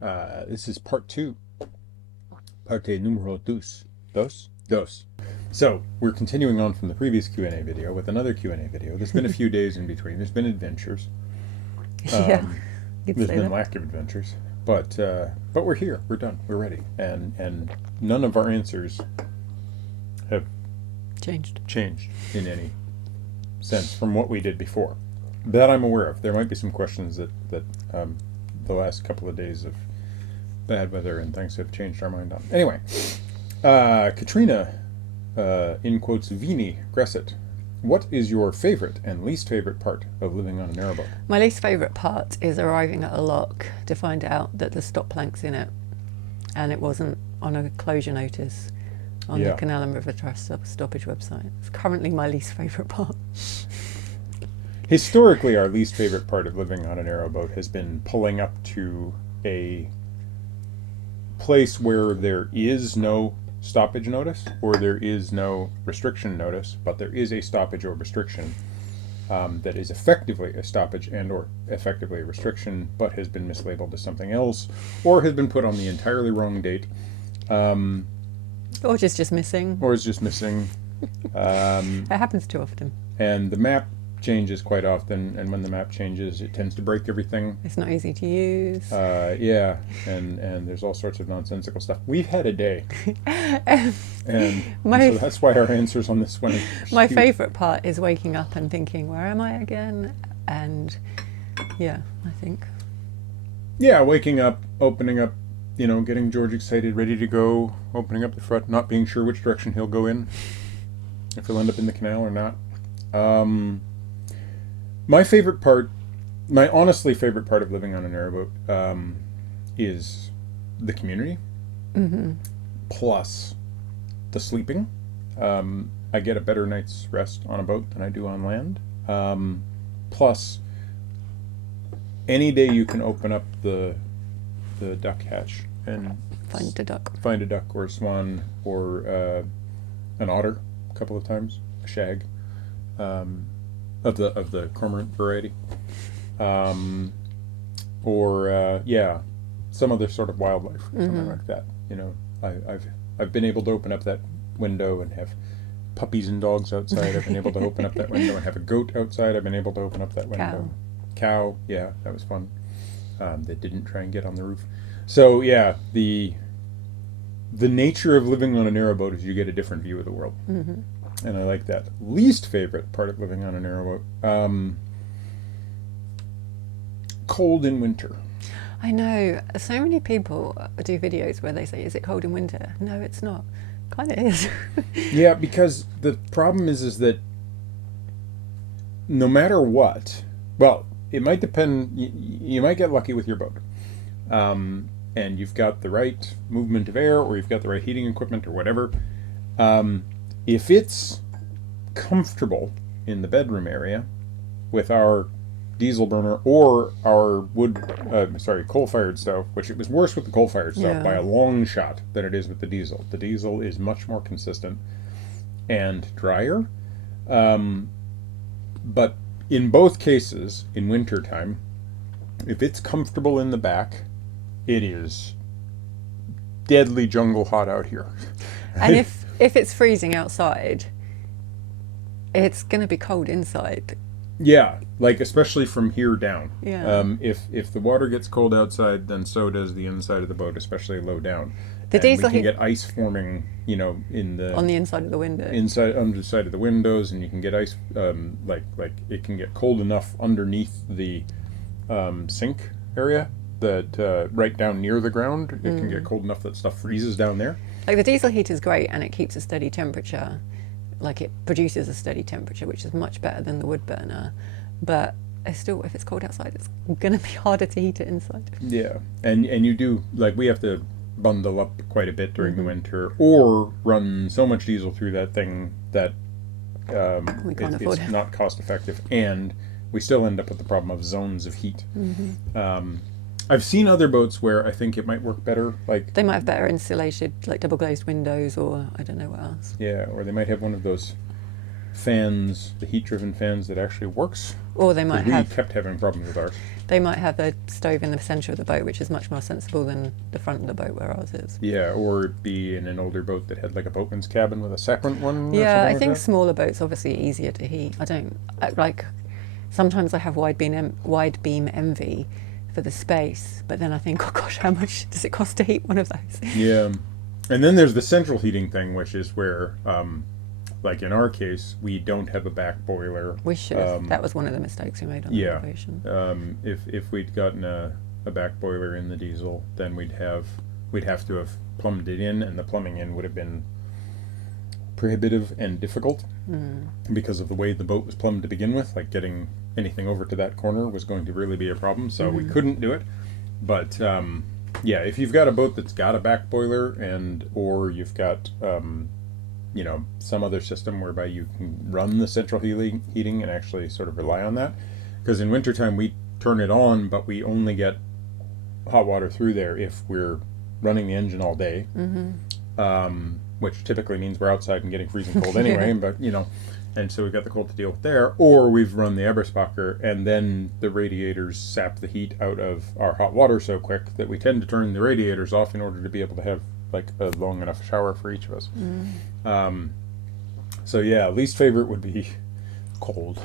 This is part 2. Parte numero dos. Dos. So, we're continuing on from the previous Q&A video with another Q&A video. There's been a few days in between. There's been adventures. Yeah, There's been lack of adventures. But we're here. We're done. We're ready. And none of our answers have changed in any sense from what we did before. That I'm aware of. There might be some questions that the last couple of days of bad weather and things have changed our mind on. Anyway, Katrina, in quotes, Vini Gresset, what is your favorite and least favorite part of living on a narrowboat? My least favourite part is arriving at a lock to find out that there's stop planks in it, and it wasn't on a closure notice on the Canal and River Trust stoppage website. It's currently my least favourite part. Historically, our least favorite part of living on a narrowboat has been pulling up to a place where there is no stoppage notice or there is no restriction notice, but there is a stoppage or restriction that is effectively a stoppage and or effectively a restriction, but has been mislabeled as something else or has been put on the entirely wrong date. Or just missing. Or is just missing. It happens too often. And the map changes quite often, and when the map changes, it tends to break everything. It's not easy to use. Yeah, and there's all sorts of nonsensical stuff. We've had a day, and so that's why our answers on this one are my favourite part is waking up and thinking, where am I again? And yeah, I think. Yeah, waking up, opening up, getting George excited, ready to go, opening up the front, not being sure which direction he'll go in, if he'll end up in the canal or not. My favorite part, my honestly favorite part of living on a narrowboat is the community, plus the sleeping. I get a better night's rest on a boat than I do on land. Plus, any day you can open up the duck hatch and find a duck or a swan or an otter a couple of times, a shag. Of the cormorant variety, or some other sort of wildlife, something like that. I've been able to open up that window and have puppies and dogs outside. I've been able to open up that window and have a goat outside. I've been able to open up that window. Cow, yeah, that was fun. They didn't try and get on the roof. So yeah, the nature of living on a narrowboat is you get a different view of the world. And I like that. Least favorite part of living on a narrowboat, cold in winter. I know. So many people do videos where they say, is it cold in winter? No, it's not. Kind of is. Yeah, because the problem is that no matter what, well, it might depend, you might get lucky with your boat. And you've got the right movement of air, or you've got the right heating equipment or whatever. If it's comfortable in the bedroom area with our diesel burner or our coal-fired stove, which it was worse with the coal-fired stove by a long shot than it is with the diesel. The diesel is much more consistent and drier. But in both cases, in wintertime, if it's comfortable in the back, it is deadly jungle hot out here. And if it's freezing outside, it's going to be cold inside. Yeah, like especially from here down. Yeah. If the water gets cold outside, then so does the inside of the boat, especially low down. The diesel we can get ice forming, on the inside of the window. Underside of the windows, and you can get ice. Like it can get cold enough underneath the sink area that right down near the ground, it can get cold enough that stuff freezes down there. Like the diesel heater is great and it keeps a steady temperature, like it produces a steady temperature, which is much better than the wood burner. But it's still, if it's cold outside, it's going to be harder to heat it inside. Yeah, and you do, like, we have to bundle up quite a bit during the winter, or run so much diesel through that thing that it's not cost effective, and we still end up with the problem of zones of heat. I've seen other boats where I think it might work better. Like they might have better insulated, like double glazed windows, or I don't know what else. Yeah, or they might have one of those fans, the heat-driven fans, that actually works. Or they might We have kept having problems with ours. they might have a stove in the centre of the boat, which is much more sensible than the front of the boat where ours is. Yeah, or be in an older boat that had like a boatman's cabin with a second one. Yeah, I think that. smaller boats obviously easier to heat. Like sometimes I have wide beam envy for the space, but then I think, oh gosh, how much does it cost to heat one of those? Yeah, and then there's the central heating thing, which is where, like in our case, we don't have a back boiler. We should have. That was one of the mistakes we made on the renovation. If we'd gotten a back boiler in the diesel, then we'd have to have plumbed it in, and the plumbing in would have been prohibitive and difficult because of the way the boat was plumbed to begin with. Like getting anything over to that corner was going to really be a problem, so we couldn't do it. But yeah, if you've got a boat that's got a back boiler, or you've got you know, some other system whereby you can run the central heating and actually sort of rely on that, because in wintertime we turn it on, but we only get hot water through there if we're running the engine all day, which typically means we're outside and getting freezing cold anyway. But you know, and so we've got the cold to deal with there, or we've run the Eberspacher, and then the radiators sap the heat out of our hot water so quick that we tend to turn the radiators off in order to be able to have like a long enough shower for each of us. So yeah, least favorite would be cold.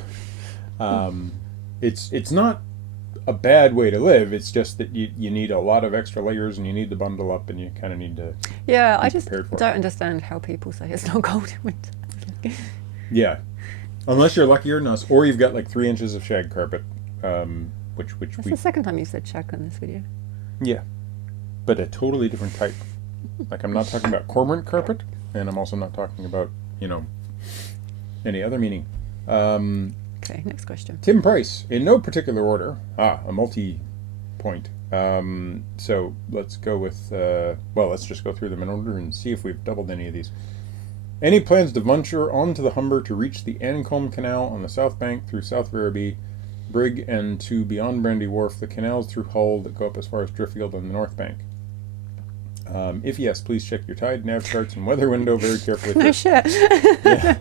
It's not a bad way to live. It's just that you need a lot of extra layers, and you need to bundle up, and you kind of need to. Yeah, I just don't understand how people say it's not cold in winter. Yeah, unless you're luckier than us, or you've got like 3 inches of shag carpet, which That's the second time you said shag on this video. Yeah, but a totally different type. Like, I'm not talking about cormorant carpet, and I'm also not talking about, you know, any other meaning. Okay, next question. Tim Price, in no particular order. A multi-point. So let's go with, well, let's just go through them in order and see if we've doubled any of these. Any plans to venture onto the Humber to reach the Ancombe Canal on the south bank through South Werribee, Brig, and to beyond Brandy Wharf, the canals through Hull that go up as far as Driffield on the north bank? If yes, please check your tide, nav charts, and weather window very carefully. No shit. Yeah.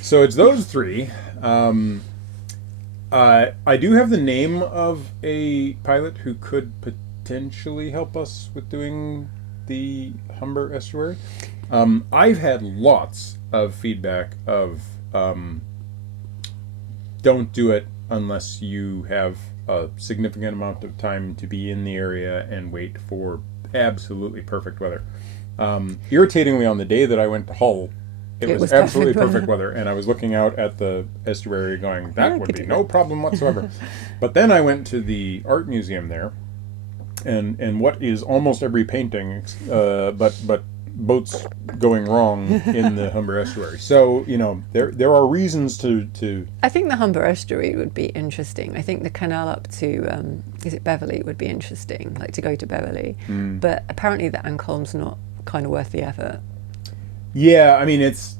So it's those three. I do have the name of a pilot who could potentially help us with doing the Humber Estuary. I've had lots of feedback of don't do it unless you have a significant amount of time to be in the area and wait for absolutely perfect weather. Irritatingly, on the day that I went to Hull, it was absolutely perfect weather, and I was looking out at the estuary going, that would be no problem whatsoever. But then I went to the art museum there, and what is almost every painting, but boats going wrong in the Humber Estuary. So, you know, there are reasons to... I think the Humber Estuary would be interesting. I think the canal up to, is it Beverley, would be interesting, like to go to Beverley. But apparently the Ancombe's not kind of worth the effort. Yeah, I mean, it's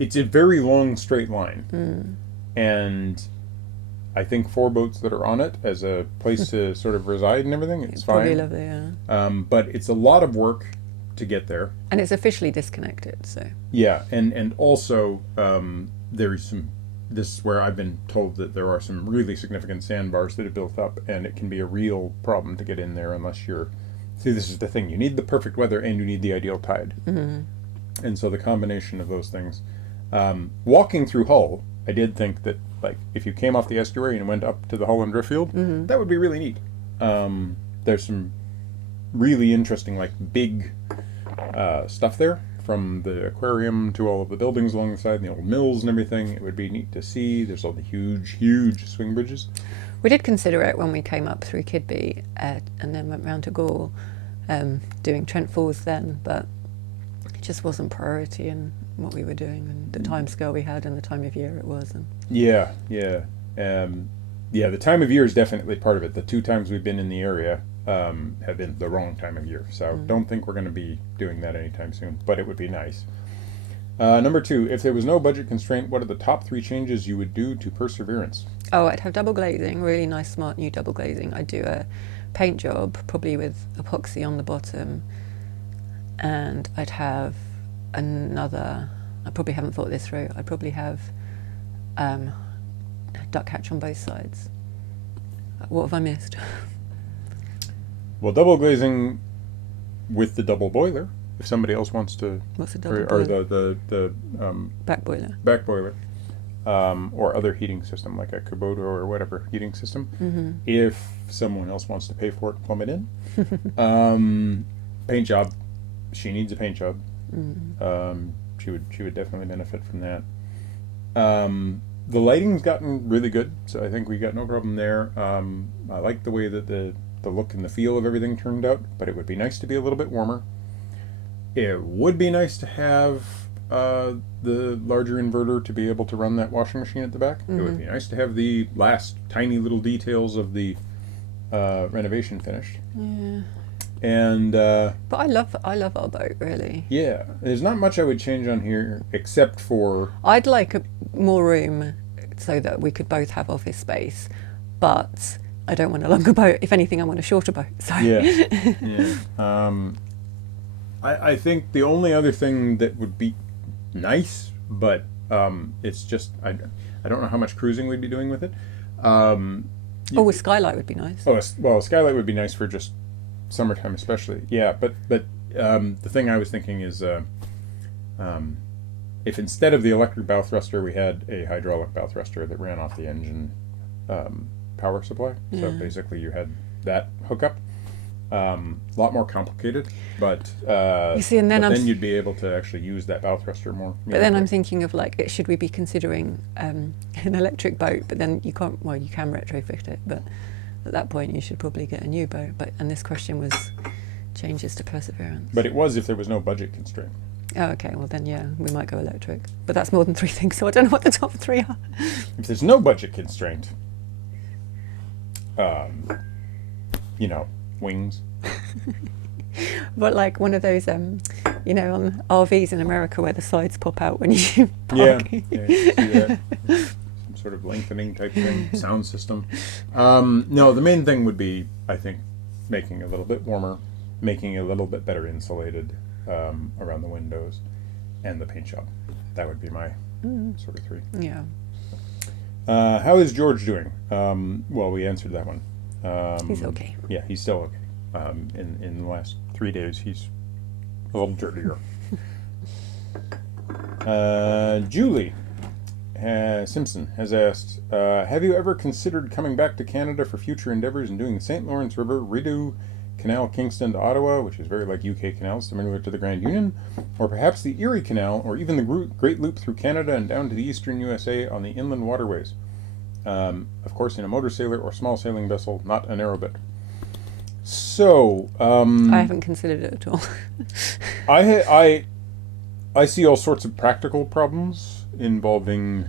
a very long straight line. And I think 4 boats that are on it as a place to sort of reside and everything, it's fine. Probably lovely, yeah. But it's a lot of work to get there, and it's officially disconnected, so yeah. And also there's some, this is where I've been told that there are some really significant sandbars that have built up, and it can be a real problem to get in there unless you're, see, this is the thing, you need the perfect weather and you need the ideal tide. And so the combination of those things, walking through Hull, I did think that, like, if you came off the estuary and went up to the Hull and Driffield, that would be really neat. There's some really interesting, like, big stuff there, from the aquarium to all of the buildings along the side and the old mills and everything. It would be neat to see. There's all the huge swing bridges. We did consider it when we came up through Kidby and then went round to Gore, doing Trent Falls then, but it just wasn't priority in what we were doing and the time scale we had and the time of year it was. And yeah, the time of year is definitely part of it. The 2 times we've been in the area have been the wrong time of year, so don't think we're going to be doing that anytime soon, but it would be nice. Number 2, if there was no budget constraint, what are the top 3 changes you would do to Perseverance? Oh, I'd have double glazing, really nice, smart new double glazing. I'd do a paint job, probably with epoxy on the bottom, and I'd have another I probably haven't thought this through. I'd probably have duck hatch on both sides. What have I missed? Well, double glazing with the double boiler, if somebody else wants to. What's a double or boiler? the Back boiler. back boiler, or other heating system like a Kubota or whatever heating system. Mm-hmm. If someone else wants to pay for it, plumb it in. Paint job. She needs a paint job. Mm-hmm. She would definitely benefit from that. The lighting's gotten really good, so I think we got no problem there. I like the way that the look and the feel of everything turned out, but it would be nice to be a little bit warmer. It would be nice to have the larger inverter to be able to run that washing machine at the back. It would be nice to have the last tiny little details of the renovation finished. Yeah. And but I love our boat, really. yeah, there's not much I would change on here except for I'd like more room so that we could both have office space, but I don't want a longer boat. If anything, I want a shorter boat. So. yeah. I think the only other thing that would be nice, but it's just I don't know how much cruising we'd be doing with it. A skylight would be nice. Well, a skylight would be nice for just summertime, especially. Yeah, but the thing I was thinking is, if instead of the electric bow thruster, we had a hydraulic bow thruster that ran off the engine power supply. Yeah. So basically, you had that hookup. A lot more complicated, but You see, and then you'd be able to actually use that bow thruster more. But then I'm thinking of like, should we be considering an electric boat? But then you can't. Well, you can retrofit it, but at that point you should probably get a new boat. And this question was changes to Perseverance. But it was if there was no budget constraint. Oh, okay. Well, then yeah, we might go electric. But that's more than 3 things, so I don't know what the top 3 are. If there's no budget constraint, wings. But like one of those, on RVs in America where the sides pop out when you park. Yeah. Some sort of lengthening type thing, sound system. No, the main thing would be, I think, making it a little bit warmer, making it a little bit better insulated around the windows, and the paint job. That would be my sort of 3. Yeah. How is George doing? Well, we answered that one. He's okay. Yeah, he's still okay. In the last 3 days, he's a little dirtier. Julie Simpson has asked, have you ever considered coming back to Canada for future endeavors and doing the St. Lawrence River, Rideau Canal, Kingston to Ottawa, which is very like UK canals, similar to the Grand Union, or perhaps the Erie Canal, or even the Great Loop through Canada and down to the eastern USA on the inland waterways? Of course, in a motor sailor or small sailing vessel, not a narrowboat. So, I haven't considered it at all. I see all sorts of practical problems involving,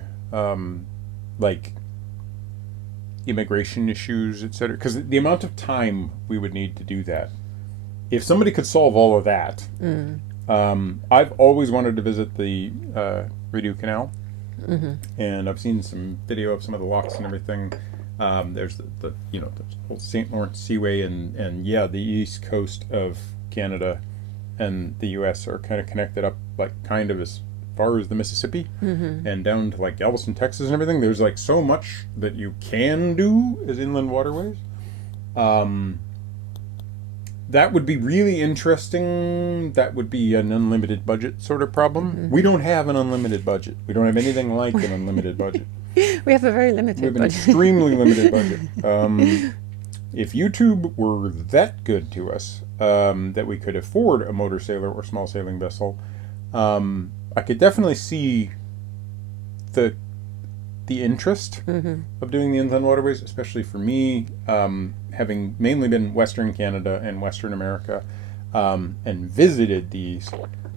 like immigration issues, etc. Because the amount of time we would need to do that, if somebody could solve all of that, I've always wanted to visit the Rideau Canal. And I've seen some video of some of the locks and everything. There's the whole St. Lawrence Seaway and yeah, the east coast of Canada and the U.S. are kind of connected up, like kind of as far as the Mississippi and down to like Galveston, Texas and everything. There's like so much that you can do as inland waterways. That would be really interesting. That would be an unlimited budget sort of problem. We don't have an unlimited budget. We don't have anything like an unlimited budget. We have a very limited We have an budget. extremely limited budget. If YouTube were that good to us, that we could afford a motor sailor or small sailing vessel, I could definitely see the interest of doing the inland waterways, especially for me, having mainly been Western Canada and Western America, and visited these.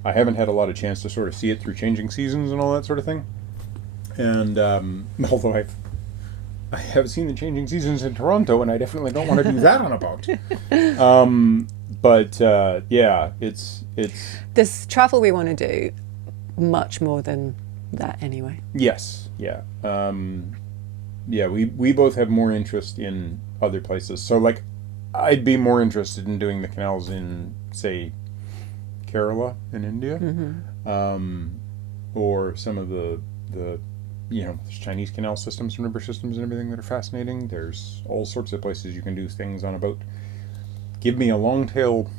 I haven't had a lot of chance to sort of see it through changing seasons and all that sort of thing. And although I have seen the changing seasons in Toronto, and I definitely don't want to do that on a boat. But yeah, it's There's travel we want to do much more than that anyway. Yes, yeah. Yeah, we both have more interest in other places. So like, I'd be more interested in doing the canals in, say, Kerala in India, or some of the there's Chinese canal systems and river systems and everything that are fascinating. There's all sorts of places you can do things on a boat. Give me a longtail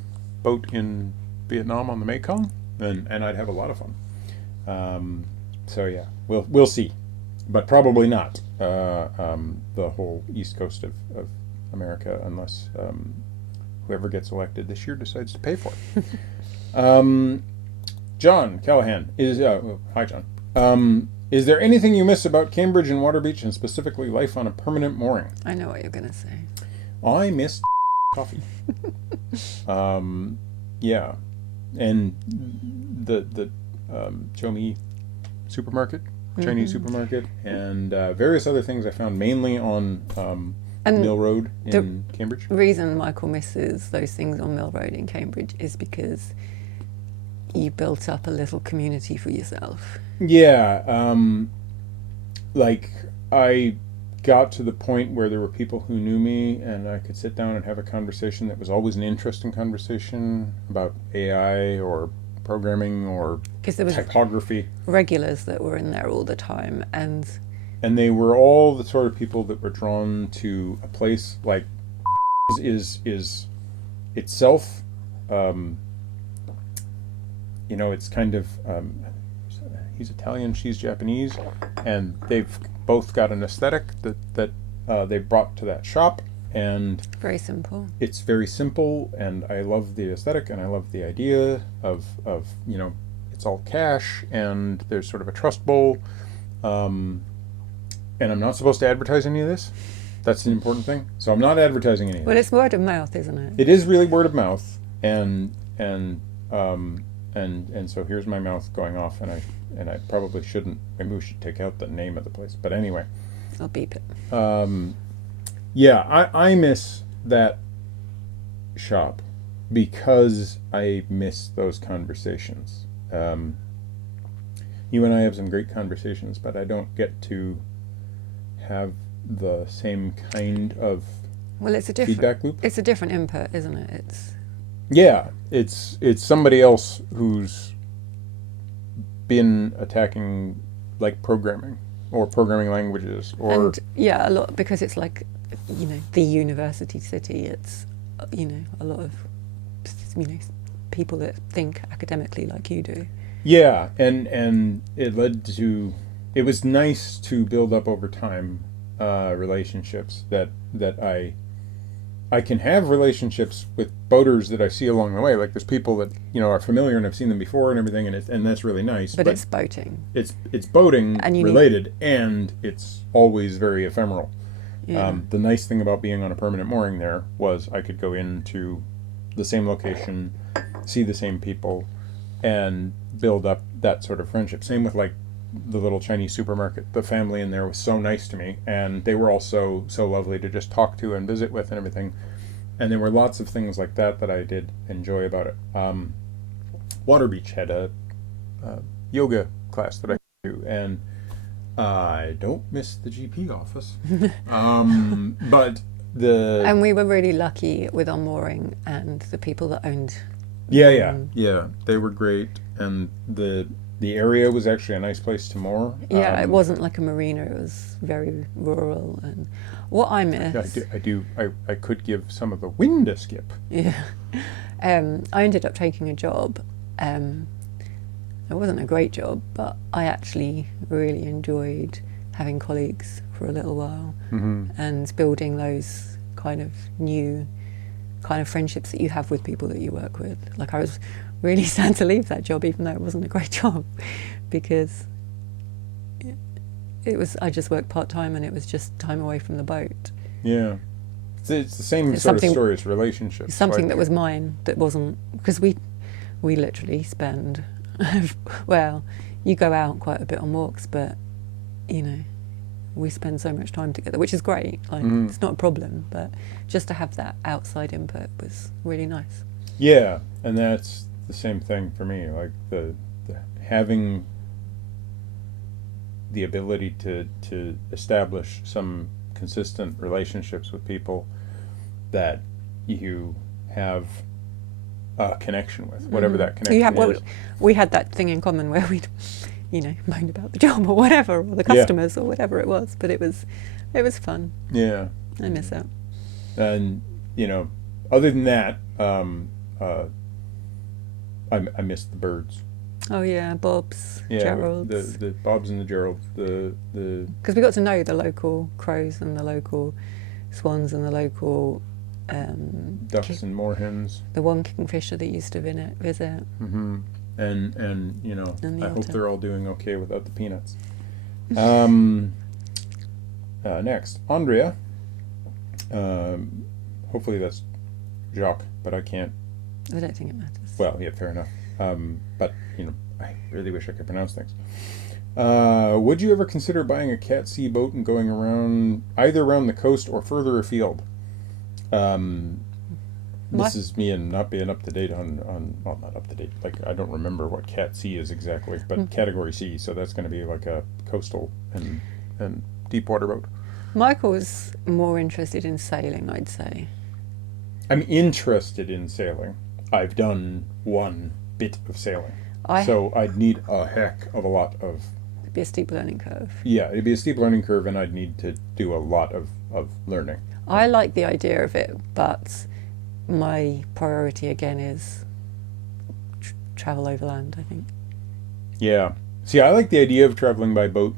boat in Vietnam on the Mekong, and I'd have a lot of fun. So yeah, we'll see, but probably not the whole east coast of America, unless whoever gets elected this year decides to pay for it. John Callahan is hi John. Is there anything you miss about Cambridge and Waterbeach, and specifically life on a permanent mooring? I know what you're going to say. I miss coffee. Yeah, and the Chomi supermarket, Chinese supermarket, and various other things I found mainly on Mill Road in Cambridge. The reason Michael misses those things on Mill Road in Cambridge is because you built up a little community for yourself. Yeah, like I got to the point where there were people who knew me, and I could sit down and have a conversation that was always an interesting conversation about AI or programming or typography. Regulars that were in there all the time, and they were all the sort of people that were drawn to a place like is itself. It's kind of he's Italian, she's Japanese, and they've both got an aesthetic that they brought to that shop, and very simple. It's very simple, and I love the aesthetic, and I love the idea of it's all cash, and there's sort of a trust bowl, and I'm not supposed to advertise any of this. That's an important thing. So I'm not advertising any of it. Well, it's word of mouth, isn't it? It is really word of mouth, and so here's my mouth going off, and I probably shouldn't. Maybe we should take out the name of the place. But anyway, I'll beep it. Yeah, I miss that shop because I miss those conversations. You and I have some great conversations, but I don't get to have the same kind of feedback loop. It's a different input, isn't it? It's somebody else who's been attacking like programming or programming languages or a lot, because it's like the university city. It's a lot of people that think academically like you do. Yeah, and it was nice to build up over time relationships that I can have relationships with boaters that I see along the way. Like there's people that are familiar and I've seen them before and everything, and that's really nice. But it's boating. It's boating related, and it's always very ephemeral. Yeah. The nice thing about being on a permanent mooring there was I could go into the same location, see the same people, and build up that sort of friendship. Same with like the little Chinese supermarket. The family in there was so nice to me, and they were also so lovely to just talk to and visit with and everything. And there were lots of things like that I did enjoy about it. Waterbeach had a yoga class that I do, and I don't miss the GP office. But and we were really lucky with our mooring and the people that owned. Yeah, they were great, and the area was actually a nice place to moor. Yeah, it wasn't like a marina. It was very rural. And what I miss... I could give some of the wind a skip. Yeah. I ended up taking a job. It wasn't a great job, but I actually really enjoyed having colleagues for a little while, and building those kind of new kind of friendships that you have with people that you work with. Like I was really sad to leave that job, even though it wasn't a great job, because I just worked part-time, and it was just time away from the boat. Yeah. It's the same sort of story as relationships. Something that was mine that wasn't, because we literally spend, well, you go out quite a bit on walks, but, we spend so much time together, which is great. Like, it's not a problem, but just to have that outside input was really nice. Yeah, and that's the same thing for me. Like the having the ability to establish some consistent relationships with people that you have a connection with, whatever that connection is. We had that thing in common where you know, moan about the job or whatever, or the customers or whatever it was. But it was fun. Yeah. I miss it. And, you know, other than that, I miss the birds. Oh yeah, Bob's, Yeah, Gerald's. the Bobs and the Geralds, the Because we got to know the local crows and the local swans and the local ducks and moorhens. the one kingfisher that used to visit. Mm-hmm. And you know, And the I hope otter. they're all doing okay without the peanuts. Next, Andrea. Hopefully that's Jacques, but I can't. I don't think it matters. Well, yeah, fair enough. But you know, I really wish I could pronounce things. Would you ever consider buying a cat C boat and going around either around the coast or further afield? This is me and not being up to date on well, not up to date. Like, I don't remember what Cat C is exactly, but Category C. So that's going to be like a coastal and deep water boat. Michael's more interested in sailing, I'd say. I'm interested in sailing. I've done one bit of sailing, so I'd need a heck of a lot of. It'd be a steep learning curve. Yeah, it'd be a steep learning curve, and I'd need to do a lot of learning. I like the idea of it, but my priority again is travel overland, I think. Yeah. See, I like the idea of traveling by boat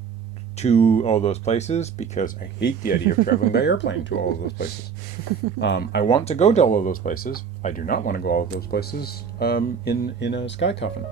to all those places because I hate the idea of traveling by airplane to all of those places. I want to go to all of those places. I do not want to go all of those places in a sky coffin.